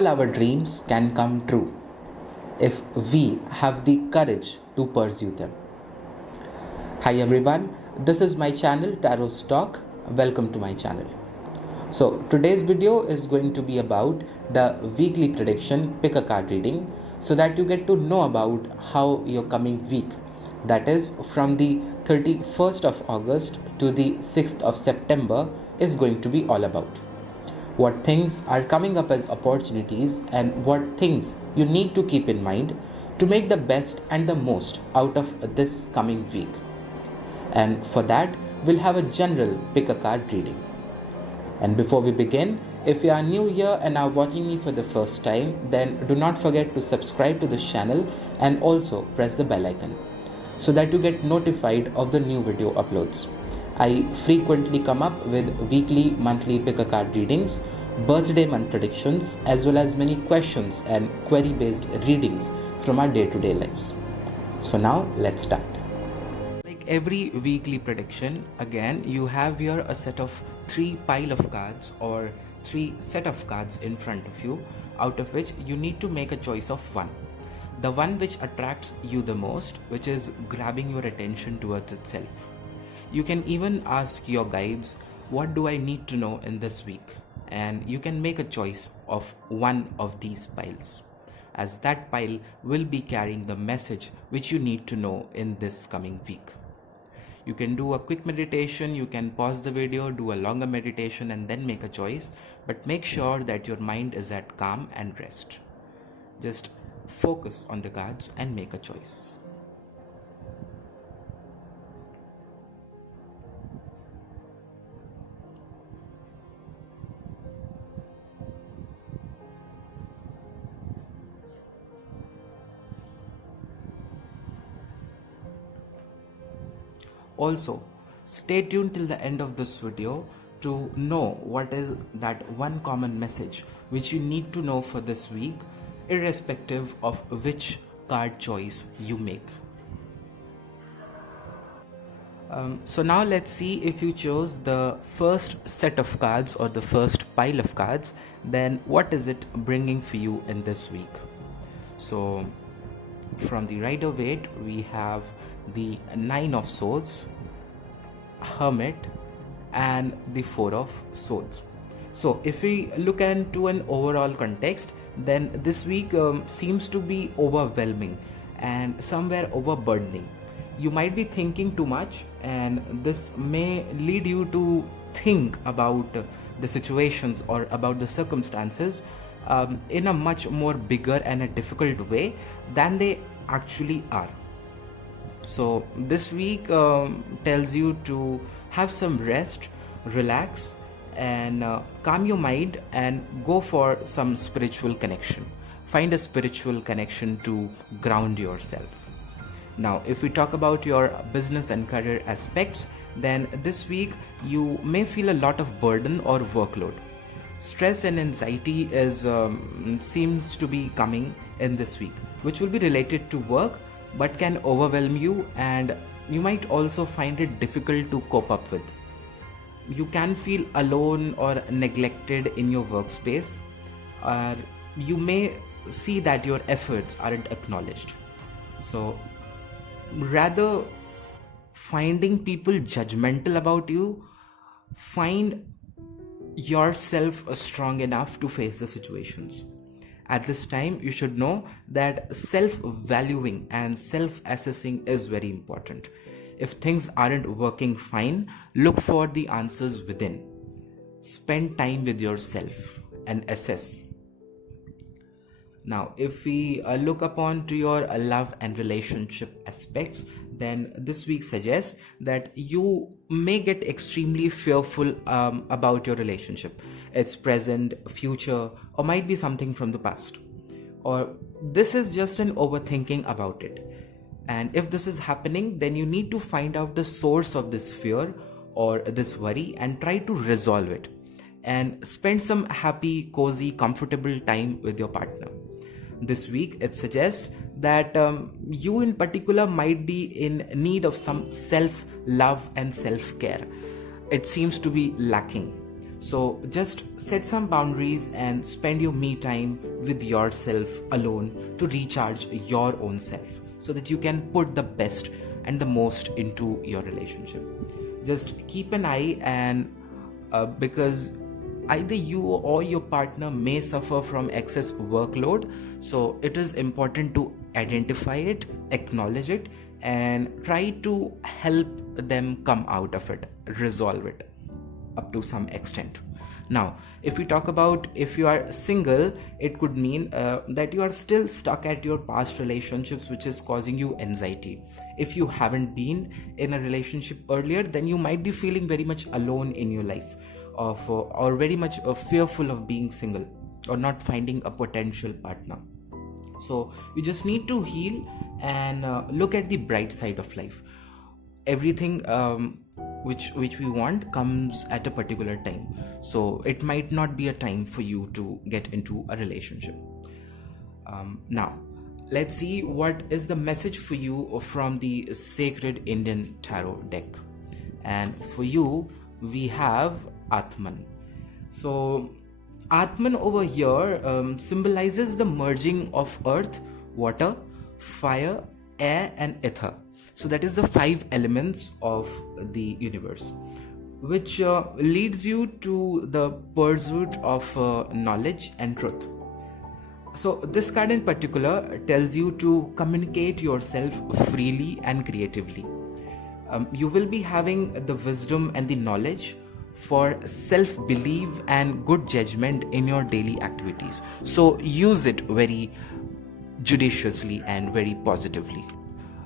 all our dreams can come true if we have the courage to pursue them. Hi everyone, this is my channel Tarot's Talk. Welcome to my channel. So today's video is going to be about the weekly prediction pick a card reading so that you get to know about how your coming week, that is from the 31st of August to the 6th of September, is going to be all about. What things are coming up as opportunities and what things you need to keep in mind to make the best and the most out of this coming week. And for that, we'll have a general pick a card reading. And before we begin, if you are new here and are watching me for the first time, then do not forget to subscribe to this channel and also press the bell icon so that you get notified of the new video uploads. I frequently come up with weekly, monthly pick a card readings, birthday month predictions, as well as many questions and query based readings from our day-to-day lives. So now let's start. Like every weekly prediction, again you have here a set of 3 pile of cards or 3 set of cards in front of you, out of which you need to make a choice of one. The one which attracts you the most, which is grabbing your attention towards itself. You can even ask your guides, what do I need to know in this week? And you can make a choice of one of these piles, as that pile will be carrying the message which you need to know in this coming week. You can do a quick meditation, you can pause the video, do a longer meditation and then make a choice, but make sure that your mind is at calm and rest. Just focus on the cards and make a choice. Also, stay tuned till the end of this video to know what is that one common message which you need to know for this week, irrespective of which card choice you make. So now let's see, if you chose the first set of cards or the first pile of cards, then what is it bringing for you in this week? So from the Rider-Waite, we have the 9 of Swords, Hermit, and the 4 of Swords. So if we look into an overall context, then this week seems to be overwhelming and somewhere overburdening. You might be thinking too much, and this may lead you to think about the situations or about the circumstances in a much more bigger and a difficult way than they actually are. So this week tells you to have some rest, relax, and calm your mind and go for some spiritual connection. Find a spiritual connection to ground yourself. Now, if we talk about your business and career aspects, then this week you may feel a lot of burden or workload. Stress and anxiety seems to be coming in this week, which will be related to work but can overwhelm you, and you might also find it difficult to cope up with. You can feel alone or neglected in your workspace, or you may see that your efforts aren't acknowledged. So rather finding people judgmental about you, find yourself strong enough to face the situations. At this time, you should know that self-valuing and self-assessing is very important. If things aren't working fine, look for the answers within. Spend time with yourself and assess. Now, if we look upon to your love and relationship aspects, then this week suggests that you may get extremely fearful about your relationship. It's present, future, or might be something from the past. Or this is just an overthinking about it. And if this is happening, then you need to find out the source of this fear or this worry and try to resolve it. And spend some happy, cozy, comfortable time with your partner. This week, it suggests that you in particular might be in need of some self-love and self-care. It seems to be lacking. So just set some boundaries and spend your me time with yourself alone to recharge your own self so that you can put the best and the most into your relationship. Just keep an eye and because either you or your partner may suffer from excess workload, so it is important to identify it, acknowledge it, and try to help them come out of it, resolve it up to some extent. Now, if we talk about if you are single, it could mean that you are still stuck at your past relationships, which is causing you anxiety. If you haven't been in a relationship earlier, then you might be feeling very much alone in your life, or very much fearful of being single or not finding a potential partner. So you just need to heal and look at the bright side of life. Everything which we want comes at a particular time, so it might not be a time for you to get into a relationship. Now let's see what is the message for you from the Sacred Indian Tarot deck. And for you we have Atman. So Atman over here symbolizes the merging of earth, water, fire, air and ether. So that is the 5 elements of the universe, which leads you to the pursuit of knowledge and truth. So this card in particular tells you to communicate yourself freely and creatively. You will be having the wisdom and the knowledge for self-belief and good judgment in your daily activities. So use it very judiciously and very positively.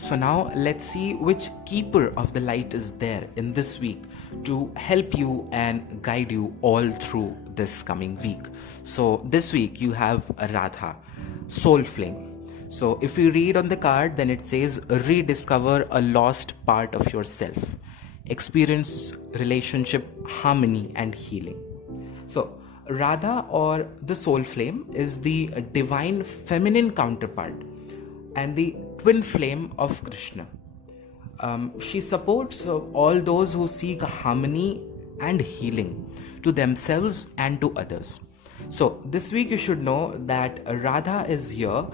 So now let's see which keeper of the light is there in this week to help you and guide you all through this coming week. So this week you have Radha, soul flame. So if you read on the card, then it says rediscover a lost part of yourself, experience relationship harmony and healing. So Radha, or the soul flame, is the divine feminine counterpart and the twin flame of Krishna. She supports all those who seek harmony and healing to themselves and to others. So this week you should know that Radha is here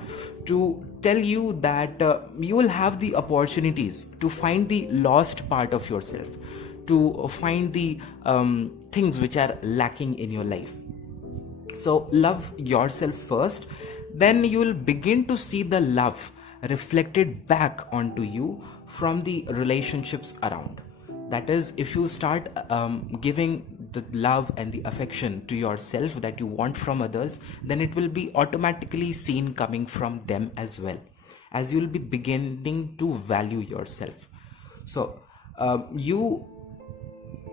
to tell you that you will have the opportunities to find the lost part of yourself, to find the things which are lacking in your life. So love yourself first, then you will begin to see the love reflected back onto you from the relationships around. That is, if you start giving the love and the affection to yourself that you want from others, then it will be automatically seen coming from them as well, as you will be beginning to value yourself. So you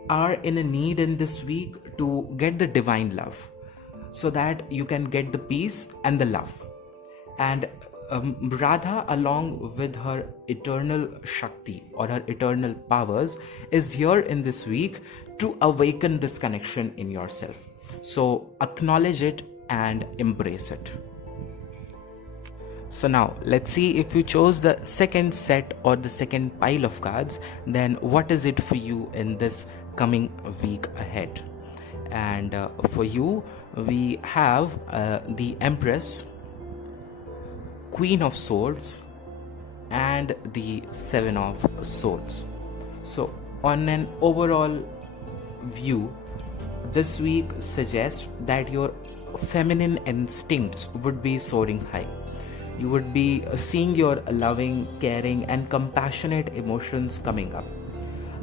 are in a need in this week to get the divine love so that you can get the peace and the love. And Radha, along with her eternal Shakti or her eternal powers, is here in this week to awaken this connection in yourself. So acknowledge it and embrace it. So now let's see, if you chose the second set or the second pile of cards, then what is it for you in this coming week ahead? And for you we have the Empress, Queen of Swords and the Seven of Swords. So on an overall view, this week suggests that your feminine instincts would be soaring high. You would be seeing your loving, caring and compassionate emotions coming up.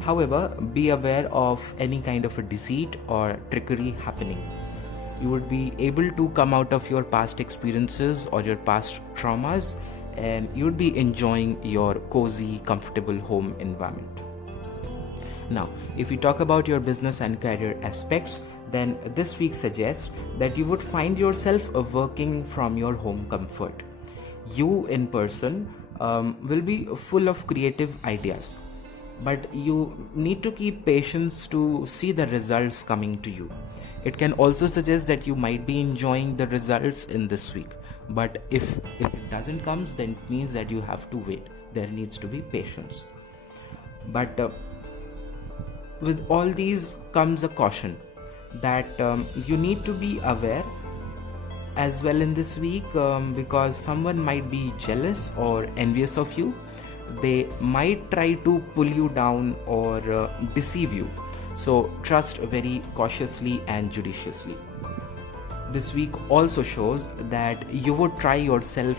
However, be aware of any kind of a deceit or trickery happening. You would be able to come out of your past experiences or your past traumas, and you would be enjoying your cozy, comfortable home environment. Now, if we talk about your business and career aspects, then this week suggests that you would find yourself working from your home comfort. You in person will be full of creative ideas, but you need to keep patience to see the results coming to you. It can also suggest that you might be enjoying the results in this week, but if it doesn't come, then it means that you have to wait. There needs to be patience. But with all these comes a caution, that you need to be aware as well in this week, because someone might be jealous or envious of you. They might try to pull you down or deceive you. So trust very cautiously and judiciously. This week also shows that you would try yourself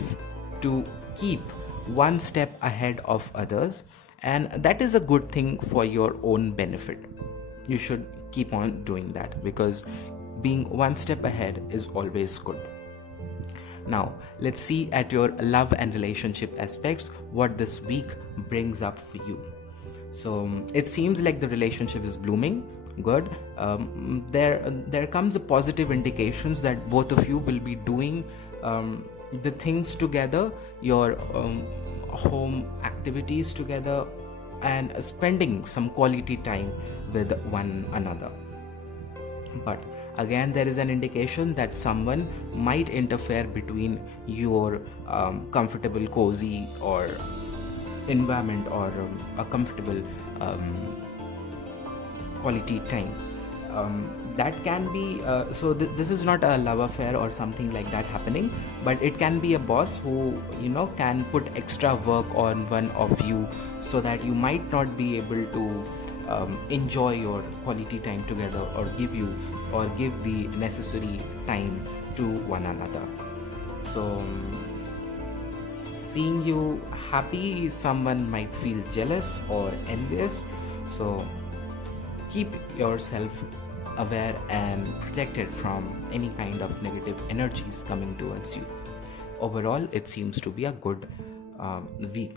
to keep one step ahead of others, and that is a good thing for your own benefit. You should keep on doing that, because being one step ahead is always good. Now let's see at your love and relationship aspects what this week brings up for you. So it seems like the relationship is blooming good. There comes a positive indications that both of you will be doing the things together, your home activities together, and spending some quality time with one another. But again, there is an indication that someone might interfere between your comfortable, cozy or environment, or a comfortable quality time. That can be this is not a love affair or something like that happening, but it can be a boss who can put extra work on one of you, so that you might not be able to enjoy your quality time together, or give the necessary time to one another. So seeing you happy, someone might feel jealous or envious. So keep yourself aware and protected from any kind of negative energies coming towards you. Overall, it seems to be a good week.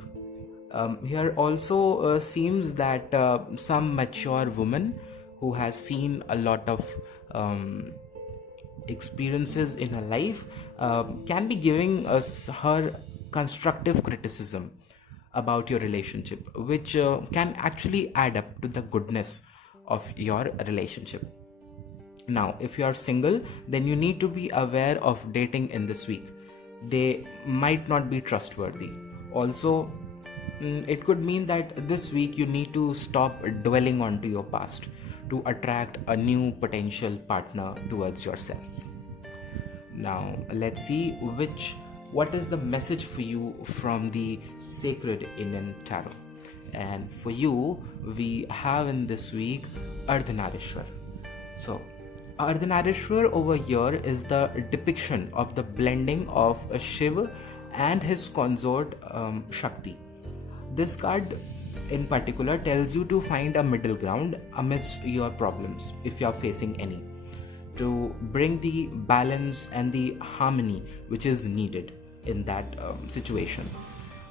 Here also seems that some mature woman who has seen a lot of experiences in her life can be giving us her constructive criticism about your relationship, which can actually add up to the goodness of your relationship. Now, if you are single, then you need to be aware of dating in this week. They might not be trustworthy. Also, it could mean that this week you need to stop dwelling onto your past to attract a new potential partner towards yourself. Now, let's see what is the message for you from the Sacred Indian Tarot. And for you, we have in this week Ardhanarishwar. So Ardhanarishwar over here is the depiction of the blending of Shiva and his consort Shakti. This card in particular tells you to find a middle ground amidst your problems, if you are facing any, to bring the balance and the harmony which is needed in that situation.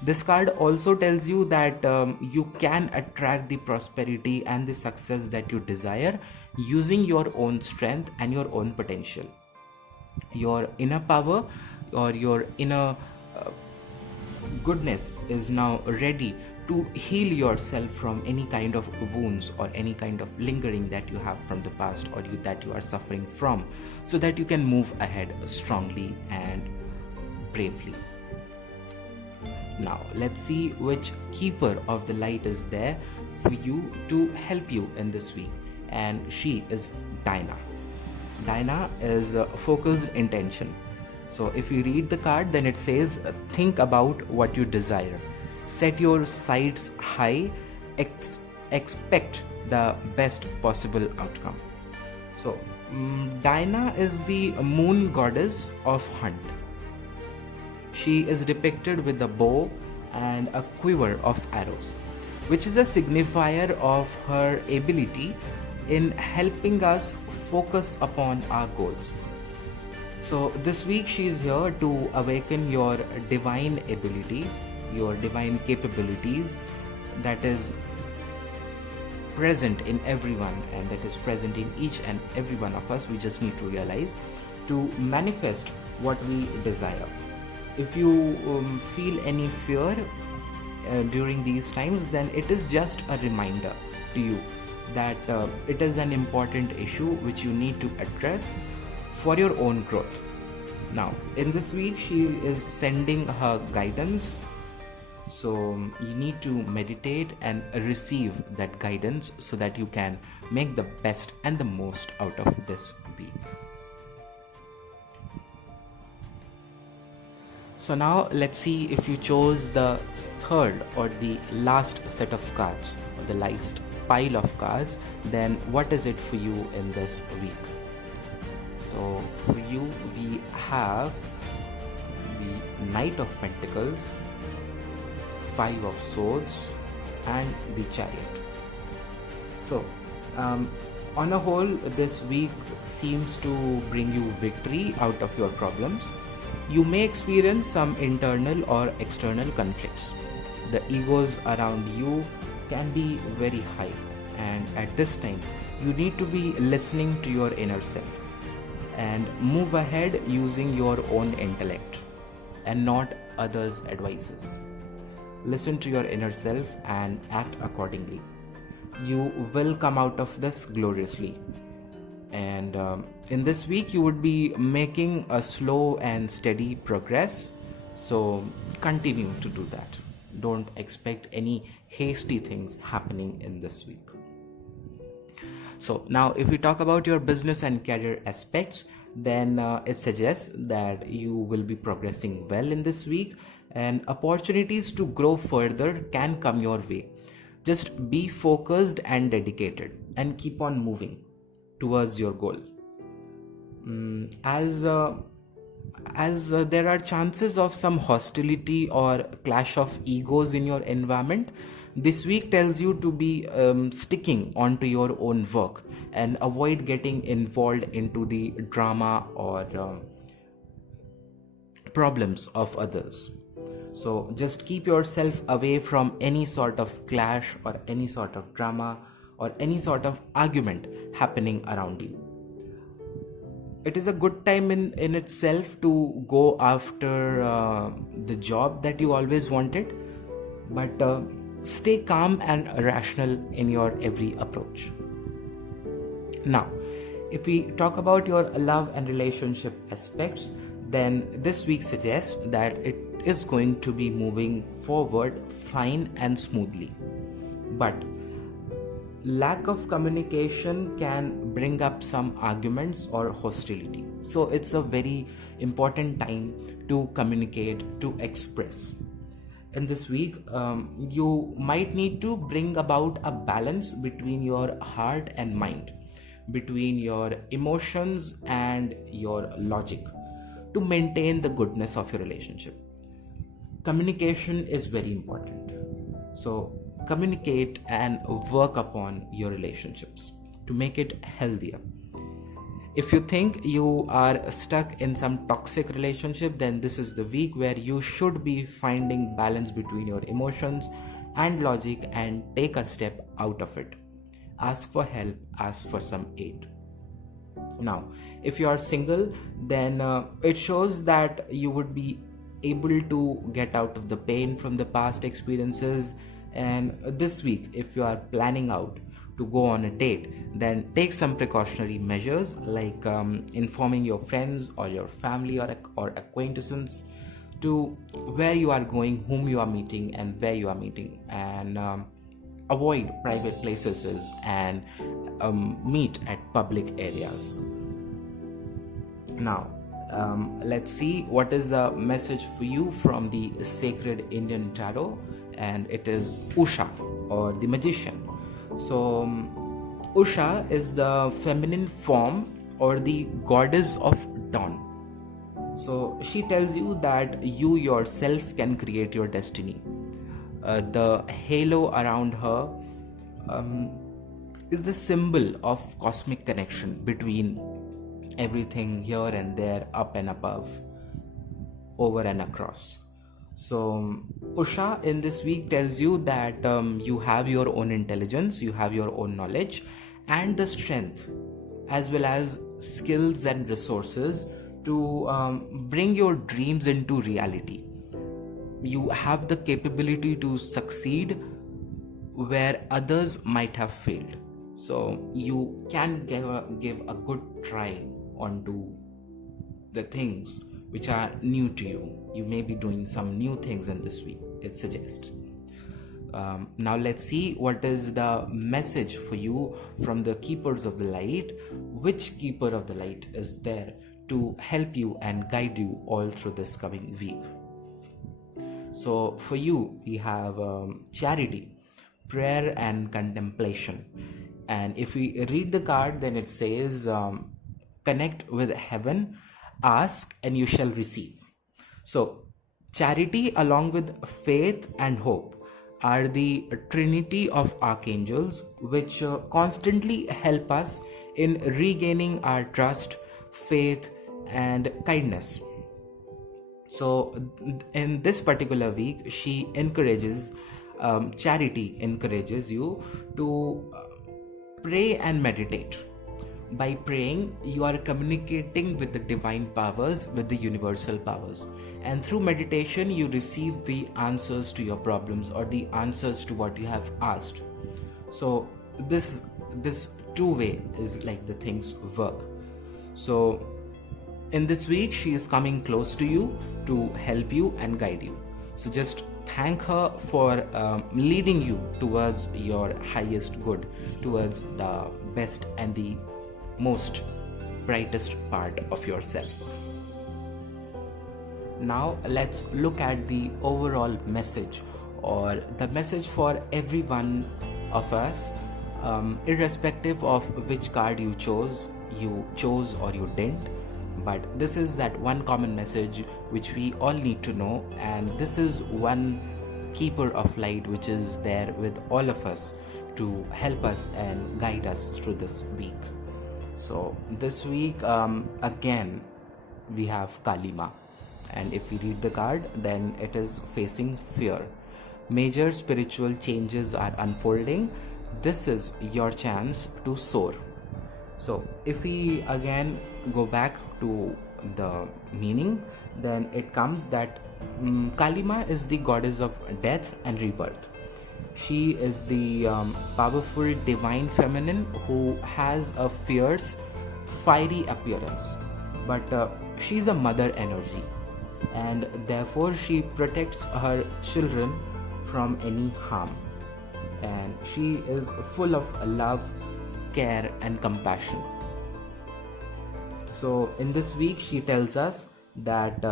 This card also tells you that you can attract the prosperity and the success that you desire using your own strength and your own potential. Your inner power or your inner goodness is now ready to heal yourself from any kind of wounds or any kind of lingering that you have from the past, or that you are suffering from, so that you can move ahead strongly and bravely. Now let's see which keeper of the light is there for you to help you in this week, and she is Dinah. Dinah is focused intention. So if you read the card, then it says think about what you desire, set your sights high, expect the best possible outcome. So Dinah is the moon goddess of hunt. She is depicted with a bow and a quiver of arrows, which is a signifier of her ability in helping us focus upon our goals. So this week she is here to awaken your divine ability, your divine capabilities that is present in everyone, and that is present in each and every one of us. We just need to realize to manifest what we desire. If you feel any fear during these times, then it is just a reminder to you that it is an important issue which you need to address for your own growth. Now in this week she is sending her guidance, So you need to meditate and receive that guidance so that you can make the best and the most out of this week. So now let's see if you chose the third or the last set of cards or the last pile of cards, then what is it for you in this week? So for you we have the Knight of Pentacles, Five of Swords and the Chariot. So on a whole, this week seems to bring you victory out of your problems. You may experience some internal or external conflicts. The egos around you can be very high, and at this time you need to be listening to your inner self and move ahead using your own intellect and not others' advices. Listen to your inner self and act accordingly. You will come out of this gloriously. And in this week you would be making a slow and steady progress, so continue to do that. Don't expect any hasty things happening in this week. So now if we talk about your business and career aspects, then it suggests that you will be progressing well in this week, and opportunities to grow further can come your way. Just be focused and dedicated and keep on moving towards your goal. As there are chances of some hostility or clash of egos in your environment, this week tells you to be sticking onto your own work and avoid getting involved into the drama or problems of others. So just keep yourself away from any sort of clash or any sort of drama or any sort of argument happening around you. It is a good time in itself to go after the job that you always wanted, but stay calm and rational in your every approach. Now, if we talk about your love and relationship aspects, then this week suggests that it is going to be moving forward fine and smoothly. But lack of communication can bring up some arguments or hostility. So it's a very important time to communicate, to express. In this week, you might need to bring about a balance between your heart and mind, between your emotions and your logic, to maintain the goodness of your relationship. Communication is very important. So communicate and work upon your relationships to make it healthier. If you think you are stuck in some toxic relationship, then this is the week where you should be finding balance between your emotions and logic and take a step out of it. Ask for help, ask for some aid. Now, if you are single, then it shows that you would be able to get out of the pain from the past experiences. And this week, if you are planning out to go on a date, then take some precautionary measures like informing your friends or your family or acquaintances to where you are going, whom you are meeting and where you are meeting, and avoid private places and meet at public areas. Now, let's see what is the message for you from the Sacred Indian Tarot, and it is Usha, or the Magician. So Usha is the feminine form or the goddess of dawn. So she tells you that you yourself can create your destiny. The halo around her is the symbol of cosmic connection between everything here and there, up and above, over and across. So Usha in this week tells you that you have your own intelligence, you have your own knowledge and the strength as well as skills and resources to bring your dreams into reality. You have the capability to succeed where others might have failed. So you can give a good try onto the things which are new to you. You may be doing some new things in this week, it suggests. Now let's see what is the message for you from the keepers of the light. Which keeper of the light is there to help you and guide you all through this coming week? So for you, we have charity, prayer and contemplation. And if we read the card, then it says connect with heaven, ask and you shall receive. So charity along with faith and hope are the trinity of archangels which constantly help us in regaining our trust, faith and kindness. So in this particular week, she encourages, charity encourages you to pray and meditate. By praying, you are communicating with the divine powers, with the universal powers. And through meditation, you receive the answers to your problems or the answers to what you have asked. So this two-way is like the things work. So in this week, she is coming close to you to help you and guide you. So just thank her for leading you towards your highest good, towards the best and the most brightest part of yourself. Now let's look at the overall message, or the message for every one of us, irrespective of which card you chose or you didn't. But this is that one common message which we all need to know, and this is one keeper of light which is there with all of us to help us and guide us through this week. So this week again we have Kalima, and if we read the card, then it is facing fear. Major spiritual changes are unfolding. This is your chance to soar. So if we again go back to the meaning, then it comes that Kalima is the goddess of death and rebirth. She is the powerful divine feminine who has a fierce, fiery appearance, but she is a mother energy, and therefore she protects her children from any harm, and she is full of love, care and compassion. So in this week, she tells us that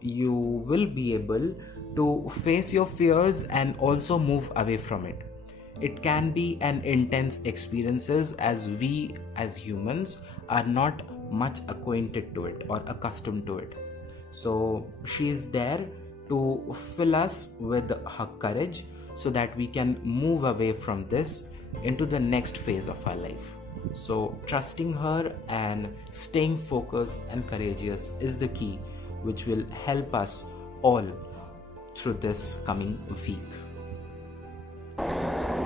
you will be able to face your fears and also move away from it. It can be an intense experiences, as we as humans are not much acquainted to it or accustomed to it. So she is there to fill us with her courage so that we can move away from this into the next phase of our life. So trusting her and staying focused and courageous is the key which will help us all through this coming week.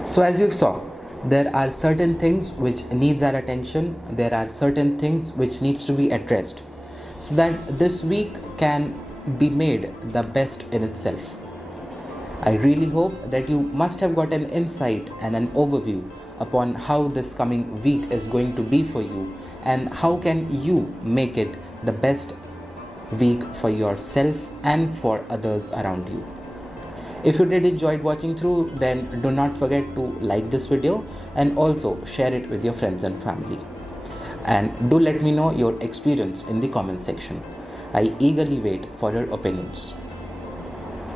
So as you saw, there are certain things which needs our attention, there are certain things which needs to be addressed, so that this week can be made the best in itself. I really hope that you must have got an insight and an overview upon how this coming week is going to be for you, and how can you make it the best week for yourself and for others around you. If you did enjoy watching through, then do not forget to like this video and also share it with your friends and family. And do let me know your experience in the comment section. I eagerly wait for your opinions.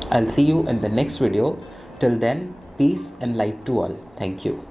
I'll see you in the next video. Till then, peace and light to all. Thank you.